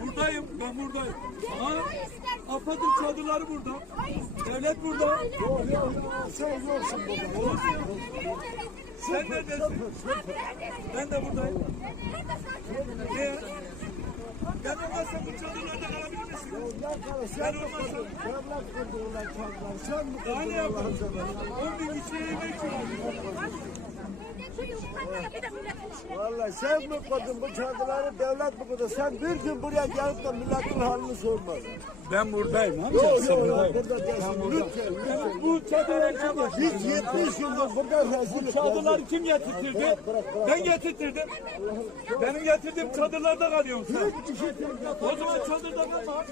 Buradayım, ben buradayım. Aa, AFAD'ın çadırları burada. Devlet burada. Yok yok yok. Sen yoksun burada. Sen neredesin? Ben de buradayım. Ne? Ben olmazsam bu çadırlarda kalabilir misin? Ya kardeş sen mi kurdun? Ulan çadırları. Sen mi kurdun yapalım? Allah'ın seversen? 10 bin kişiye. Vallahi sen mi kurdun bu çadırları devlet mi kurdu? Sen bir gün buraya gelip de milletin halini sormadın. Ben buradayım amca. Yok yok yok burada değilsin. Lütfen lütfen. Bu çadırları kim yaptı? Biz 70 yıldır burada rezillik Çadırları kim getirtirdi? Ben getirtirdim. Benim getirdiğim çadırlarda kalıyorsun sen. O zaman çadırda kalma.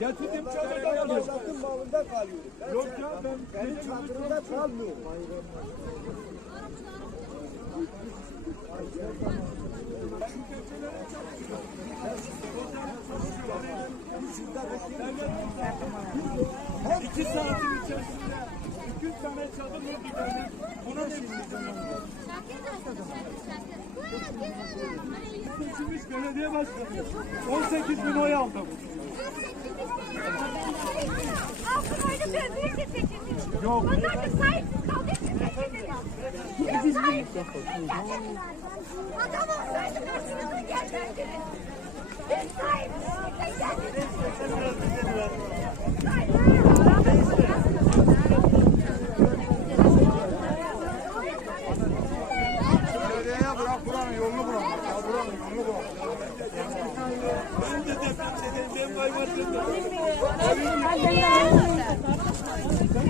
Getirdiğim çadırda kalıyorsun. Devletin malında kalıyorum. Yok ya ben Benim çadırımda kalmıyorum. İki saatin içerisinde 200 tane çadır vurdu beni. Buna ne? Seçilmiş belediye başkanı. 18 bin oy aldım. Yok. Biz birlikte Adam olsaydı karşınıza gelmezdiniz. Biz sahipsizlikle geldiniz. Ben de depremzedeyim. Ben kaybardım. Ben de depremzedeyim.